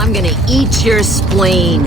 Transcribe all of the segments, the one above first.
I'm gonna eat your spleen.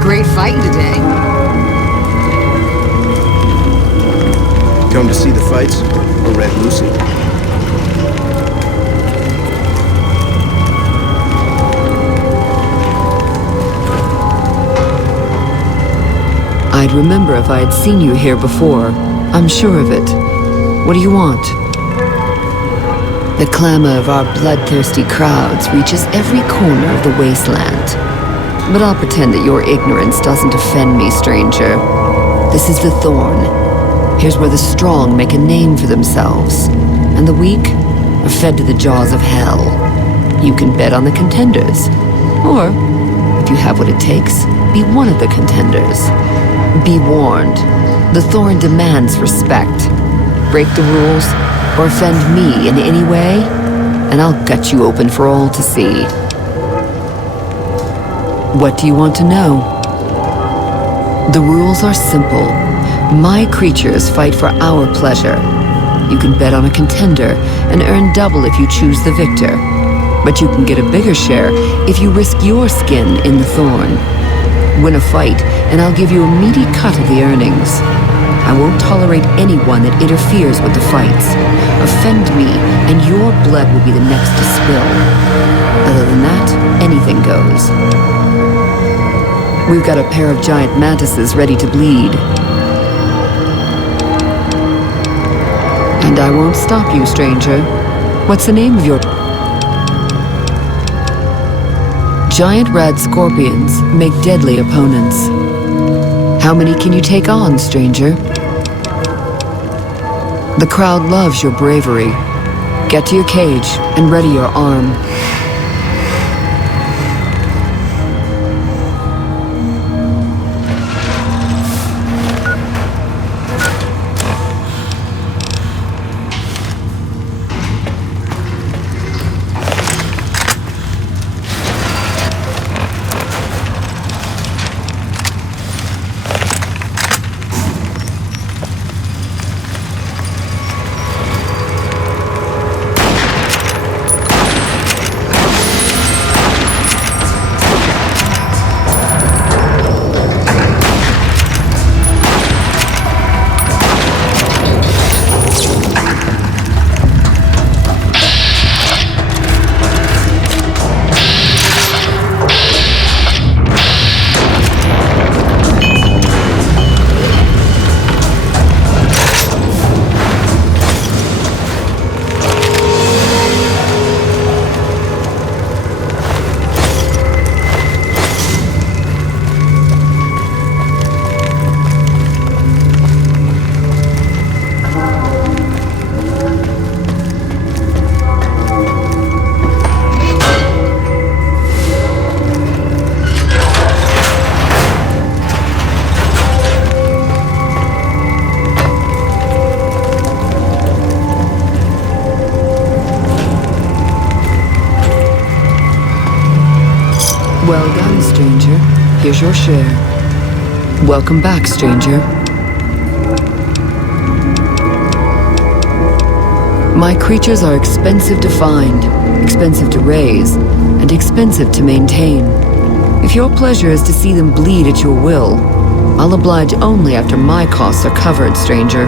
Great fighting today. Come to see the fights or Red Lucy? I'd remember if I had seen you here before. I'm sure of it. What do you want? The clamor of our bloodthirsty crowds reaches every corner of the wasteland. But I'll pretend that your ignorance doesn't offend me, stranger. This is the Thorn. Here's where the strong make a name for themselves, and the weak are fed to the jaws of hell. You can bet on the contenders. Or, if you have what it takes, be one of the contenders. Be warned. The Thorn demands respect. Break the rules, or offend me in any way, and I'll gut you open for all to see. What do you want to know? The rules are simple. My creatures fight for our pleasure. You can bet on a contender and earn double if you choose the victor. But you can get a bigger share if you risk your skin in the Thorn. Win a fight, and I'll give you a meaty cut of the earnings. I won't tolerate anyone that interferes with the fights. Offend me, and your blood will be the next to spill. Other than that, anything goes. We've got a pair of giant mantises ready to bleed. And I won't stop you, stranger. What's the name of your... Giant rad scorpions make deadly opponents. How many can you take on, stranger? The crowd loves your bravery. Get to your cage and ready your arm. Well done, stranger. Here's your share. Welcome back, stranger. My creatures are expensive to find, expensive to raise, and expensive to maintain. If your pleasure is to see them bleed at your will, I'll oblige only after my costs are covered, stranger.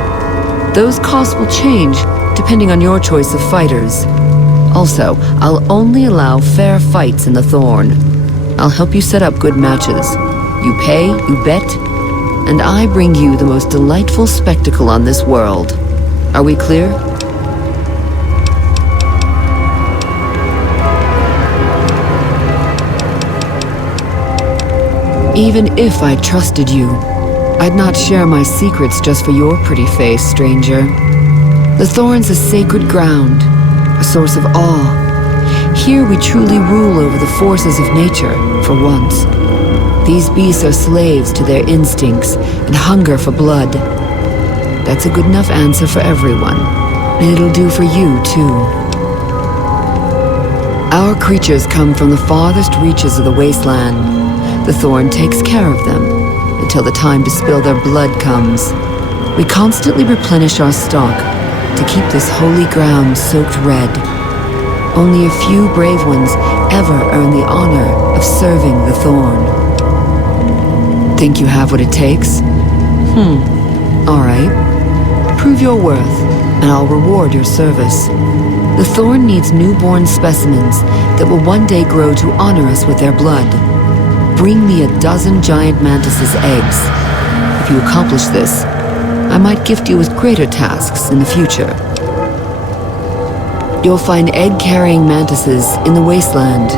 Those costs will change depending on your choice of fighters. Also, I'll only allow fair fights in the Thorn. I'll help you set up good matches. You pay, you bet, and I bring you the most delightful spectacle on this world. Are we clear? Even if I trusted you, I'd not share my secrets just for your pretty face, stranger. The Thorn's a sacred ground, a source of awe. Here we truly rule over the forces of nature, for once. These beasts are slaves to their instincts and hunger for blood. That's a good enough answer for everyone, and it'll do for you, too. Our creatures come from the farthest reaches of the wasteland. The Thorn takes care of them, until the time to spill their blood comes. We constantly replenish our stock to keep this holy ground soaked red. Only a few brave ones ever earn the honor of serving the Thorn. Think you have what it takes? All right. Prove your worth, and I'll reward your service. The Thorn needs newborn specimens that will one day grow to honor us with their blood. Bring me 12 giant mantises' eggs. If you accomplish this, I might gift you with greater tasks in the future. You'll find egg-carrying mantises in the wasteland,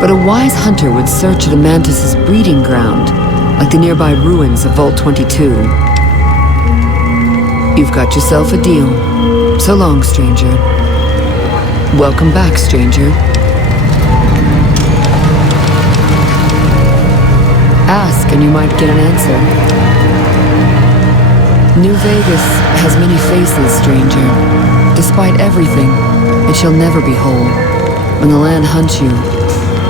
but a wise hunter would search the mantis' breeding ground, like the nearby ruins of Vault 22. You've got yourself a deal. So long, stranger. Welcome back, stranger. Ask and you might get an answer. New Vegas has many faces, stranger. Despite everything, it shall never be whole. When the land hunts you,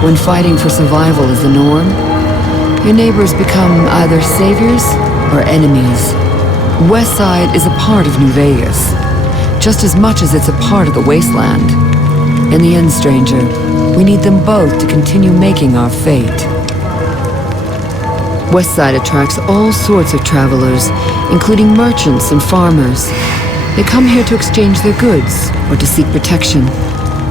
when fighting for survival is the norm, Your neighbors become either saviors or enemies. Westside is a part of New Vegas, just as much as it's a part of the wasteland. In the end, stranger, we need them both to continue making our fate. Westside attracts all sorts of travelers, including merchants and farmers. They come here to exchange their goods or to seek protection.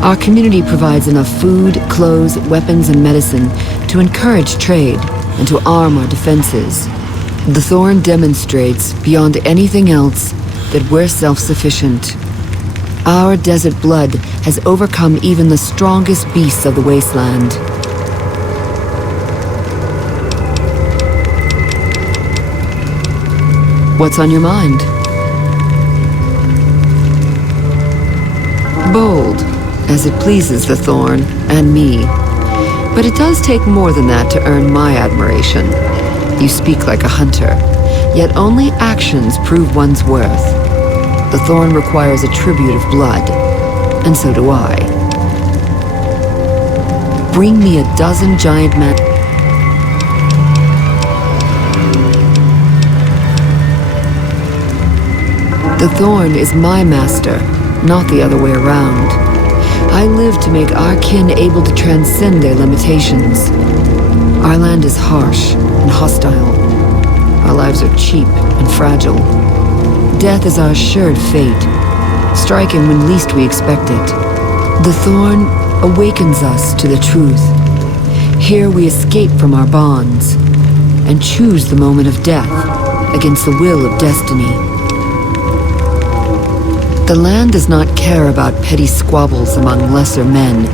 Our community provides enough food, clothes, weapons, and medicine to encourage trade and to arm our defenses. The Thorn demonstrates, beyond anything else, that we're self-sufficient. Our desert blood has overcome even the strongest beasts of the wasteland. What's on your mind? Bold, as it pleases the Thorn and me. But it does take more than that to earn my admiration. You speak like a hunter, yet only actions prove one's worth. The Thorn requires a tribute of blood, and so do I. Bring me a dozen giant men. The Thorn is my master, not the other way around. I live to make our kin able to transcend their limitations. Our land is harsh and hostile. Our lives are cheap and fragile. Death is our assured fate, striking when least we expect it. The Thorn awakens us to the truth. Here we escape from our bonds and choose the moment of death against the will of destiny. The land does not care about petty squabbles among lesser men.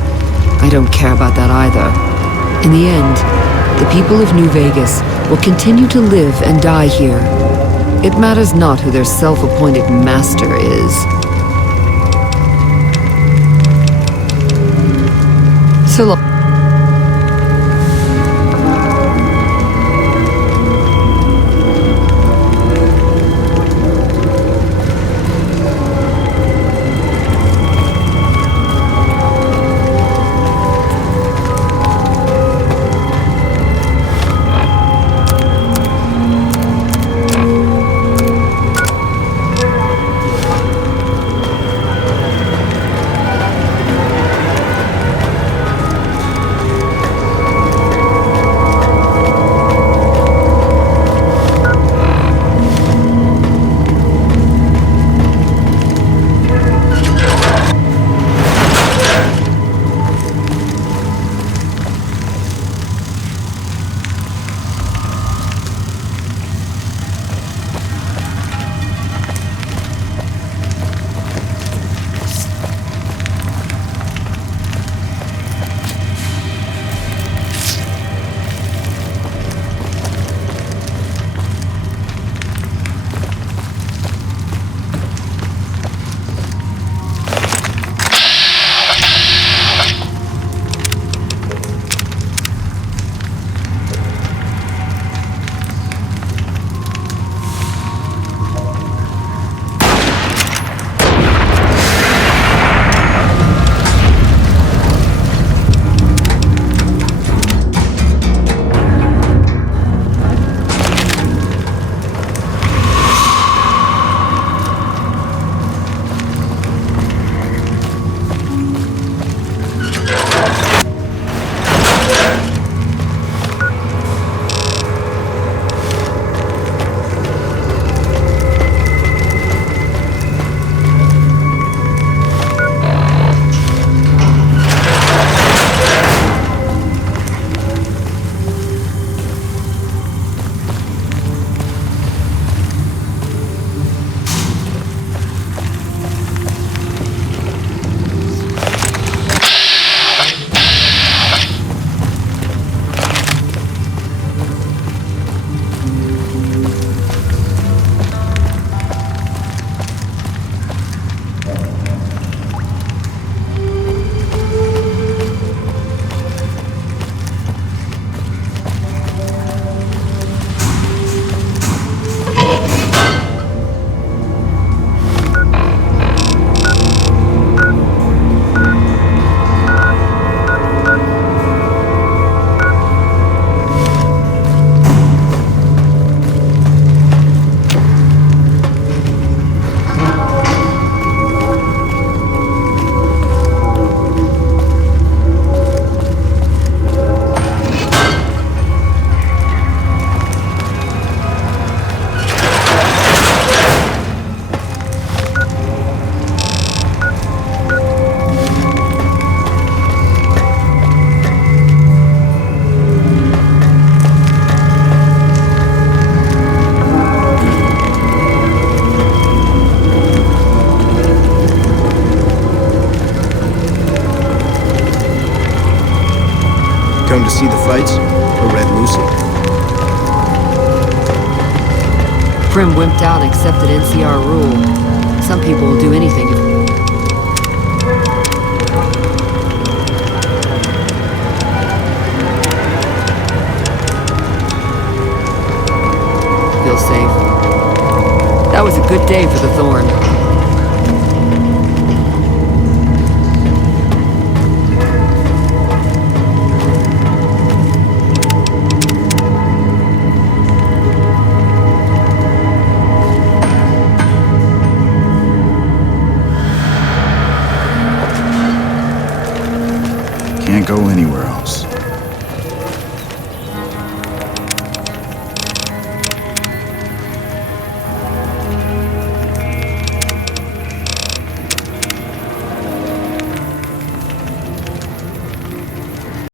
I don't care about that either. In the end, the people of New Vegas will continue to live and die here. It matters not who their self-appointed master is. So long. come to see the fights or Red Lucy? Prim wimped out and accepted NCR rule. Some people will do anything if... Feel safe. That was a good day for the Thorn. Can't go anywhere else.